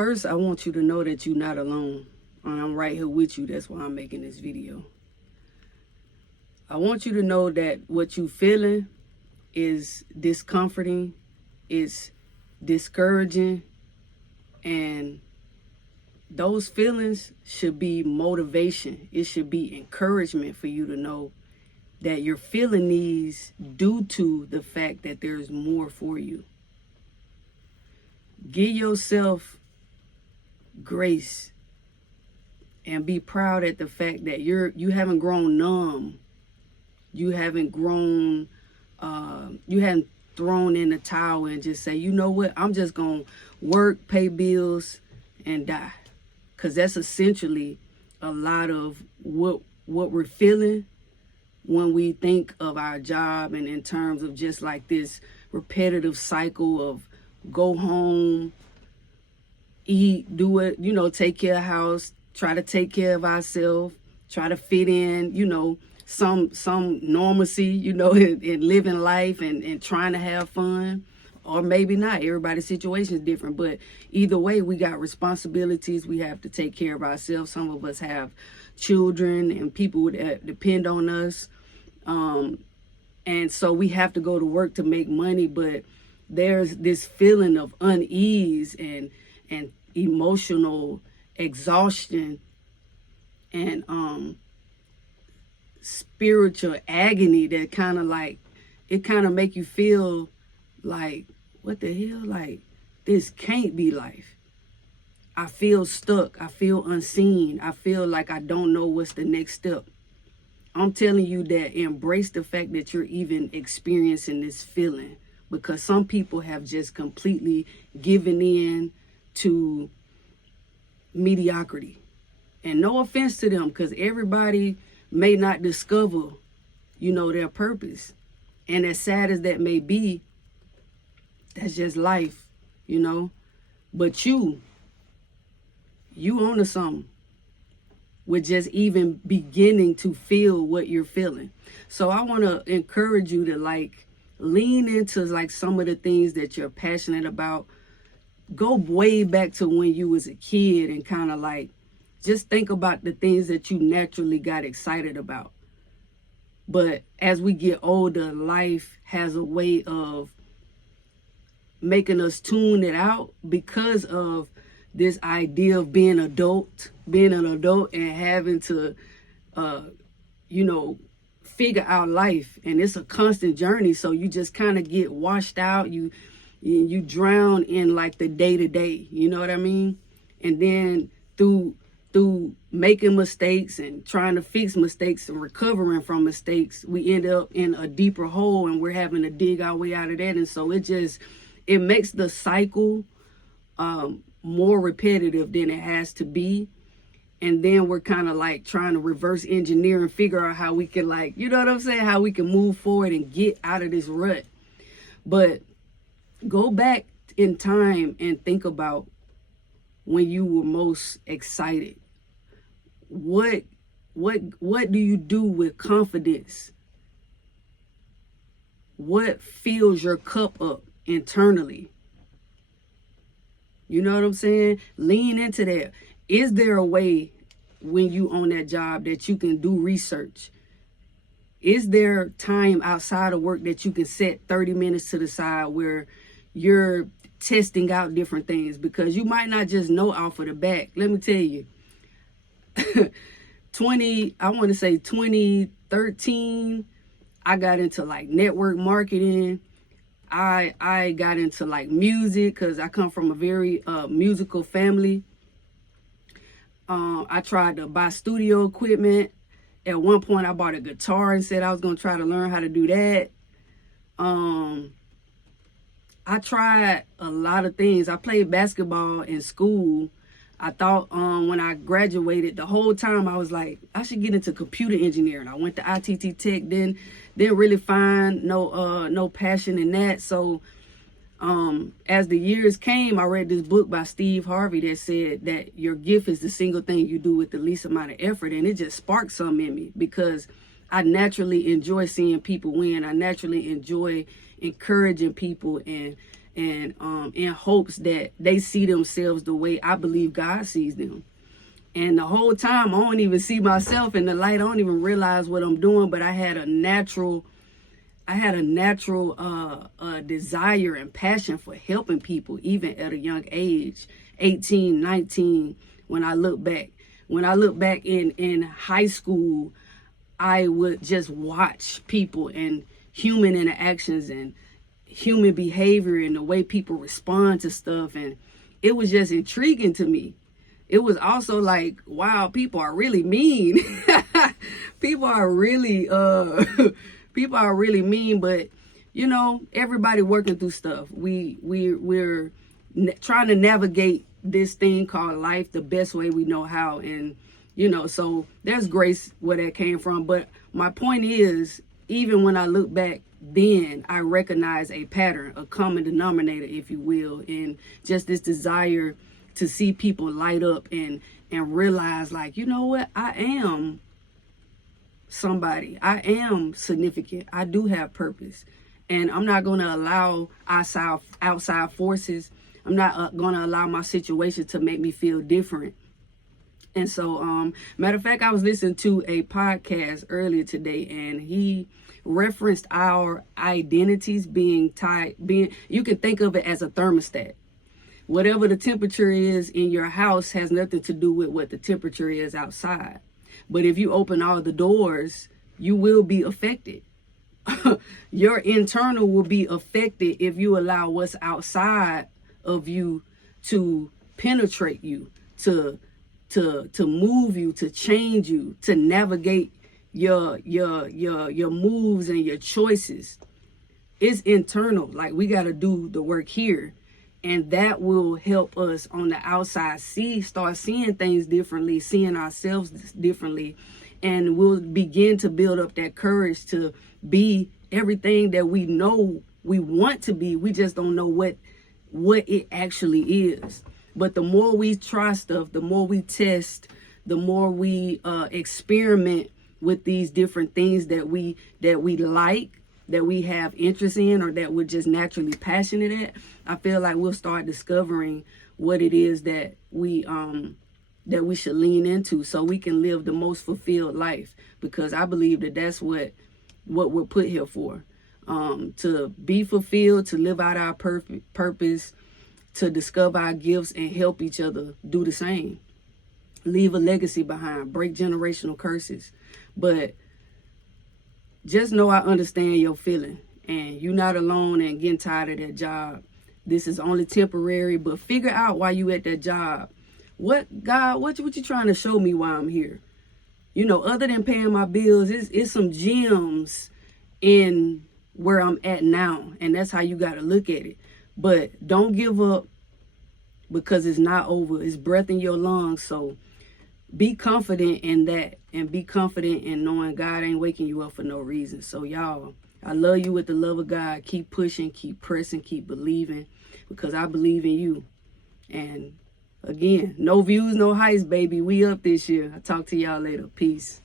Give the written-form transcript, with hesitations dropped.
First, I want you to know that you're not alone. I'm right here with you. That's why I'm making this video. I want you to know that what you're feeling is discomforting, is discouraging, and those feelings should be motivation. It should be encouragement for you to know that you're feeling these due to the fact that there's more for you. Give yourself grace and be proud at the fact that you haven't grown numb. You haven't grown, you haven't thrown in the towel and just say, you know what, I'm just going to work, pay bills, and die. Because that's essentially a lot of what we're feeling when we think of our job, and in terms of just like this repetitive cycle of go home, eat, do it, take care of the house, try to take care of ourselves, try to fit in, some normalcy, in living life and trying to have fun. Or maybe not. Everybody's situation is different. But either way, we got responsibilities. We have to take care of ourselves. Some of us have children and people that depend on us. And so we have to go to work to make money. But there's this feeling of unease and emotional exhaustion and spiritual agony that kind of make you feel like, what the hell? Like, this can't be life. I feel stuck. I feel unseen. I feel like I don't know what's the next step. I'm telling you that embrace the fact that you're even experiencing this feeling, because some people have just completely given in to mediocrity. And no offense to them, because everybody may not discover, their purpose. And as sad as that may be, that's just life, But you onto something with just even beginning to feel what you're feeling. So I want to encourage you to lean into some of the things that you're passionate about. Go way back to when you was a kid and kind of just think about the things that you naturally got excited about. But as we get older, life has a way of making us tune it out because of this idea of being an adult and having to, figure out life. And it's a constant journey. So you just kind of get washed out. You drown in the day-to-day, you know what I mean? And then through making mistakes and trying to fix mistakes and recovering from mistakes, we end up in a deeper hole, and we're having to dig our way out of that. And so it makes the cycle more repetitive than it has to be. And then we're kind of trying to reverse engineer and figure out how we can how we can move forward and get out of this rut. But go back in time and think about when you were most excited. What do you do with confidence? What fills your cup up internally? You know what I'm saying? Lean into that. Is there a way when you on that job that you can do research? Is there time outside of work that you can set 30 minutes to the side where you're testing out different things? Because you might not just know off of the bat. Let me tell you, 2013, I got into network marketing. I got into music because I come from a very musical family. I tried to buy studio equipment. At one point, I bought a guitar and said I was going to try to learn how to do that. I tried a lot of things. I played basketball in school. I thought when I graduated, the whole time I was like, I should get into computer engineering. I went to ITT Tech, didn't really find no passion in that. So as the years came, I read this book by Steve Harvey that said that your gift is the single thing you do with the least amount of effort. And it just sparked something in me because I naturally enjoy seeing people win. I naturally enjoy encouraging people and and in hopes that they see themselves the way I believe God sees them. And the whole time I don't even see myself in the light. I don't even realize what I'm doing, but I had a natural desire and passion for helping people, even at a young age, 18, 19, when I look back. When I look back in high school, I would just watch people and human interactions and human behavior and the way people respond to stuff. And it was just intriguing to me. It was also like, wow, people are really mean. People are really people are really mean, but you know, everybody working through stuff. We're trying to navigate this thing called life the best way we know how. And you know, so there's grace where that came from. But my point is, even when I look back then, I recognize a pattern, a common denominator, if you will, and just this desire to see people light up and realize, like, you know what, I am somebody. I am significant. I do have purpose. And I'm not going to allow outside forces. I'm not going to allow my situation to make me feel different. And so, matter of fact, I was listening to a podcast earlier today, and he referenced our identities being tied, you can think of it as a thermostat. Whatever the temperature is in your house has nothing to do with what the temperature is outside. But if you open all the doors, you will be affected. Your internal will be affected if you allow what's outside of you to penetrate you, to move you, to change you, to navigate your moves and your choices. It's internal. Like, we got to do the work here, and that will help us on the outside start seeing things differently, seeing ourselves differently, and we'll begin to build up that courage to be everything that we know we want to be. We just don't know what it actually is. But the more we try stuff, the more we test, the more we experiment with these different things that we like, that we have interest in, or that we're just naturally passionate at, I feel like we'll start discovering what it is that we should lean into, so we can live the most fulfilled life. Because I believe that that's what we're put here for, to be fulfilled, to live out our purpose, to discover our gifts and help each other do the same. Leave a legacy behind, break generational curses. But just know I understand your feeling, and you're not alone in getting tired of that job. This is only temporary, but figure out why you at that job. What, God, what you trying to show me while I'm here? You know, other than paying my bills, it's some gems in where I'm at now, and that's how you got to look at it. But don't give up, because it's not over. It's breath in your lungs. So be confident in that, and be confident in knowing God ain't waking you up for no reason. So y'all, I love you with the love of God. Keep pushing, keep pressing, keep believing, because I believe in you. And again, no views, no heights, baby. We up this year. I'll talk to y'all later. Peace.